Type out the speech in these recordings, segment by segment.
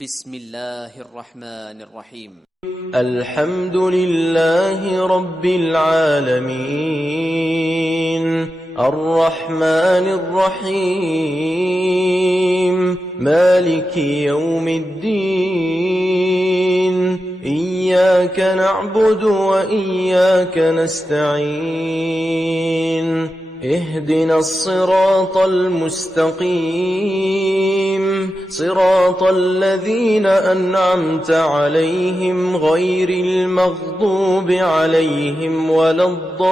بسم اللہ الرحمن الرحیم الحمد لله رب العالمين الرحمن الرحيم مالك يوم الدين إياك نعبد وإياك نستعين اهدنا الصراط المستقيم صراط الذين أنعمت عليهم غير المغضوب عليهم ولا الضالين.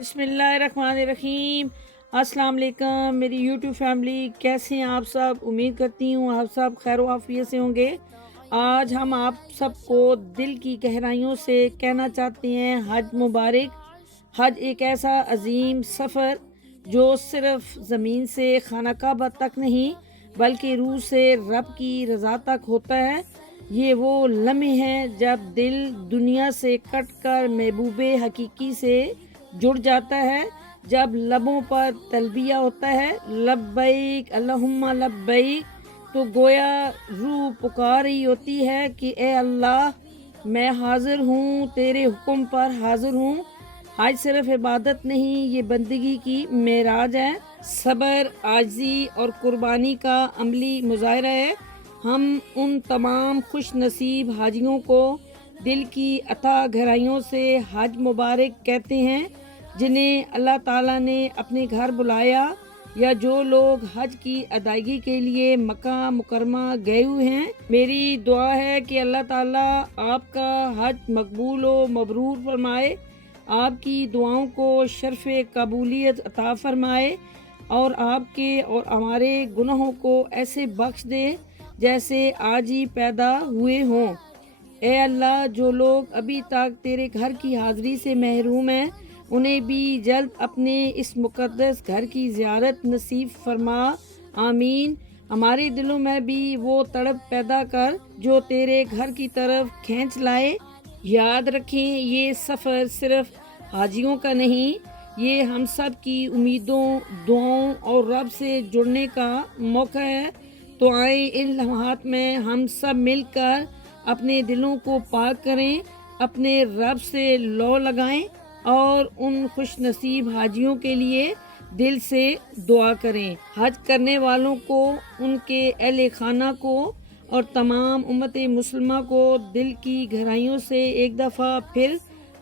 بسم اللہ الرحمن الرحیم. السلام علیکم میری یوٹیوب فیملی، کیسے ہیں آپ سب؟ امید کرتی ہوں آپ سب خیر و عافیت سے ہوں گے. آج ہم آپ سب کو دل کی گہرائیوں سے کہنا چاہتے ہیں حج مبارک. حج ایک ایسا عظیم سفر جو صرف زمین سے خانہ کعبہ تک نہیں بلکہ روح سے رب کی رضا تک ہوتا ہے. یہ وہ لمحے ہیں جب دل دنیا سے کٹ کر محبوب حقیقی سے جڑ جاتا ہے، جب لبوں پر تلبیہ ہوتا ہے لبیک اللہم لبیک، تو گویا روح پکار رہی ہوتی ہے کہ اے اللہ میں حاضر ہوں، تیرے حکم پر حاضر ہوں. حج صرف عبادت نہیں، یہ بندگی کی معراج ہے، صبر، عاجزی اور قربانی کا عملی مظاہرہ ہے. ہم ان تمام خوش نصیب حاجیوں کو دل کی عطا گہرائیوں سے حج مبارک کہتے ہیں جنہیں اللہ تعالیٰ نے اپنے گھر بلایا، یا جو لوگ حج کی ادائیگی کے لیے مکہ مکرمہ گئے ہوئے ہیں. میری دعا ہے کہ اللہ تعالیٰ آپ کا حج مقبول و مبرور فرمائے، آپ کی دعاؤں کو شرف قبولیت عطا فرمائے اور آپ کے اور ہمارے گناہوں کو ایسے بخش دے جیسے آج ہی پیدا ہوئے ہوں. اے اللہ، جو لوگ ابھی تک تیرے گھر کی حاضری سے محروم ہیں انہیں بھی جلد اپنے اس مقدس گھر کی زیارت نصیب فرما، آمین. ہمارے دلوں میں بھی وہ تڑپ پیدا کر جو تیرے گھر کی طرف کھینچ لائے. یاد رکھیں یہ سفر صرف حاجیوں کا نہیں، یہ ہم سب کی امیدوں، دعاؤں اور رب سے جڑنے کا موقع ہے. تو آئیں ان لمحات میں ہم سب مل کر اپنے دلوں کو پاک کریں، اپنے رب سے لو لگائیں اور ان خوش نصیب حاجیوں کے لیے دل سے دعا کریں. حج کرنے والوں کو، ان کے اہل خانہ کو اور تمام امت مسلمہ کو دل کی گہرائیوں سے ایک دفعہ پھر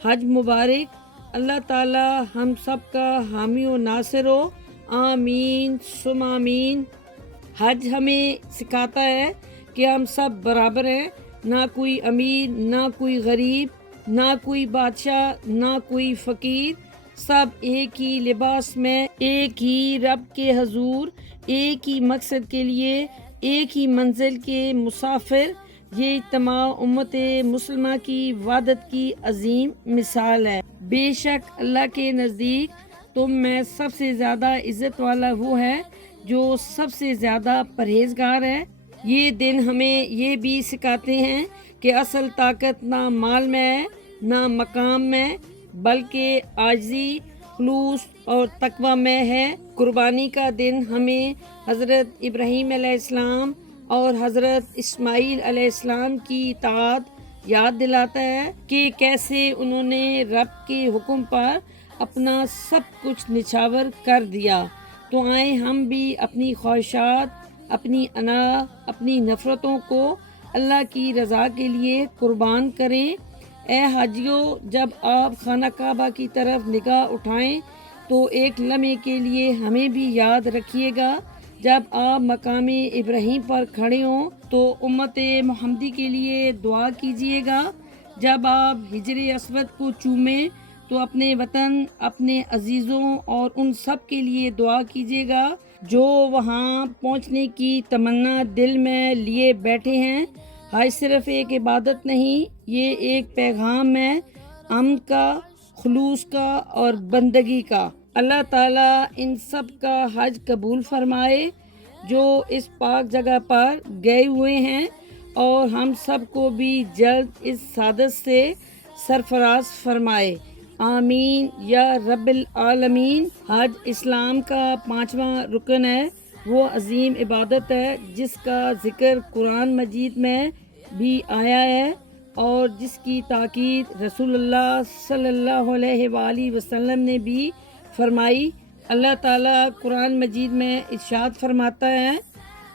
حج مبارک. اللہ تعالی ہم سب کا حامی و ناصر ہو، آمین ثم آمین. حج ہمیں سکھاتا ہے کہ ہم سب برابر ہیں، نہ کوئی امیر، نہ کوئی غریب، نہ کوئی بادشاہ، نہ کوئی فقیر، سب ایک ہی لباس میں ایک ہی رب کے حضور، ایک ہی مقصد کے لیے ایک ہی منزل کے مسافر. یہ تمام امت مسلمہ کی وحدت کی عظیم مثال ہے. بے شک اللہ کے نزدیک تم میں سب سے زیادہ عزت والا وہ ہے جو سب سے زیادہ پرہیزگار ہے. یہ دن ہمیں یہ بھی سکھاتے ہیں کہ اصل طاقت نہ مال میں ہے، نہ مقام میں، بلکہ عاجزی، خلوص اور تقوی میں ہے. قربانی کا دن ہمیں حضرت ابراہیم علیہ السلام اور حضرت اسماعیل علیہ السلام کی اطاعت یاد دلاتا ہے کہ کیسے انہوں نے رب کے حکم پر اپنا سب کچھ نچھاور کر دیا. تو آئیں ہم بھی اپنی خواہشات، اپنی انا، اپنی نفرتوں کو اللہ کی رضا کے لیے قربان کریں. اے حاجیوں، جب آپ خانہ کعبہ کی طرف نگاہ اٹھائیں تو ایک لمحے کے لیے ہمیں بھی یاد رکھیے گا. جب آپ مقام ابراہیم پر کھڑے ہوں تو امت محمدی کے لیے دعا کیجیے گا. جب آپ حجر اسود کو چومیں تو اپنے وطن، اپنے عزیزوں اور ان سب کے لیے دعا کیجیے گا جو وہاں پہنچنے کی تمنا دل میں لیے بیٹھے ہیں. حج صرف ایک عبادت نہیں، یہ ایک پیغام ہے امن کا، خلوص کا اور بندگی کا. اللہ تعالیٰ ان سب کا حج قبول فرمائے جو اس پاک جگہ پر گئے ہوئے ہیں، اور ہم سب کو بھی جلد اس سعادت سے سرفراز فرمائے، آمین یا رب العالمین۔ حج اسلام کا 5واں رکن ہے، وہ عظیم عبادت ہے جس کا ذکر قرآن مجید میں بھی آیا ہے اور جس کی تاکید رسول اللہ صلی اللہ علیہ وآلہ وسلم نے بھی فرمائی۔ اللہ تعالیٰ قرآن مجید میں ارشاد فرماتا ہے،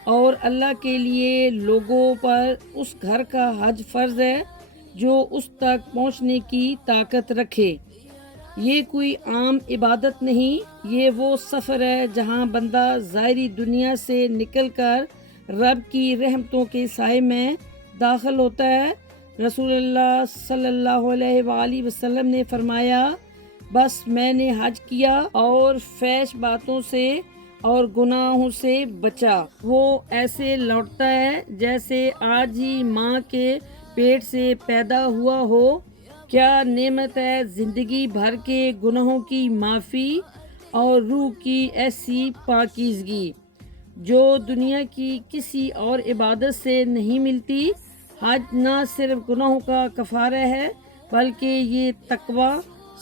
اور اللہ کے لیے لوگوں پر اس گھر کا حج فرض ہے جو اس تک پہنچنے کی طاقت رکھے۔ یہ کوئی عام عبادت نہیں، یہ وہ سفر ہے جہاں بندہ ظاہری دنیا سے نکل کر رب کی رحمتوں کے سائے میں داخل ہوتا ہے۔ رسول اللہ صلی اللہ علیہ وآلہ وسلم نے فرمایا، بس میں نے حج کیا اور فحش باتوں سے اور گناہوں سے بچا، وہ ایسے لوٹتا ہے جیسے آج ہی ماں کے پیٹ سے پیدا ہوا ہو۔ کیا نعمت ہے زندگی بھر کے گناہوں کی معافی اور روح کی ایسی پاکیزگی جو دنیا کی کسی اور عبادت سے نہیں ملتی۔ حج نہ صرف گناہوں کا کفارہ ہے بلکہ یہ تقوی،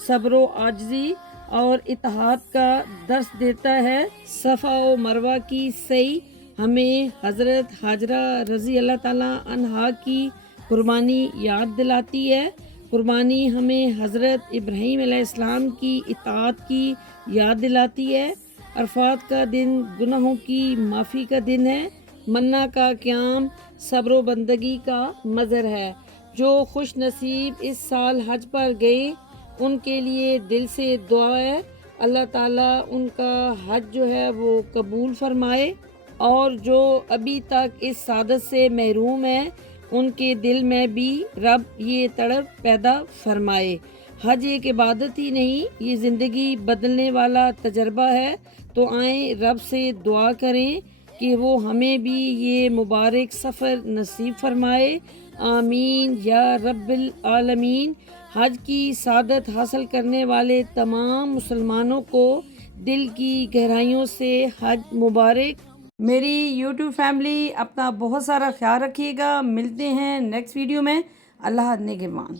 صبر و عاجزی اور اطاعت کا درس دیتا ہے۔ صفا و مروہ کی سعی ہمیں حضرت حاجرہ رضی اللہ تعالیٰ عنہا کی قربانی یاد دلاتی ہے۔ قربانی ہمیں حضرت ابراہیم علیہ السلام کی اطاعت کی یاد دلاتی ہے۔ عرفات کا دن گناہوں کی معافی کا دن ہے۔ منہ کا قیام صبر و بندگی کا مظہر ہے۔ جو خوش نصیب اس سال حج پر گئے ان کے لیے دل سے دعا ہے، اللہ تعالیٰ ان کا حج جو ہے وہ قبول فرمائے، اور جو ابھی تک اس سعادت سے محروم ہیں ان کے دل میں بھی رب یہ تڑپ پیدا فرمائے۔ حج ایک عبادت ہی نہیں، یہ زندگی بدلنے والا تجربہ ہے۔ تو آئیں رب سے دعا کریں کہ وہ ہمیں بھی یہ مبارک سفر نصیب فرمائے، آمین یا رب العالمین۔ حج کی سعادت حاصل کرنے والے تمام مسلمانوں کو دل کی گہرائیوں سے حج مبارک۔ میری یوٹیوب فیملی، اپنا بہت سارا خیال رکھیے گا، ملتے ہیں نیکسٹ ویڈیو میں۔ اللہ نگہبان۔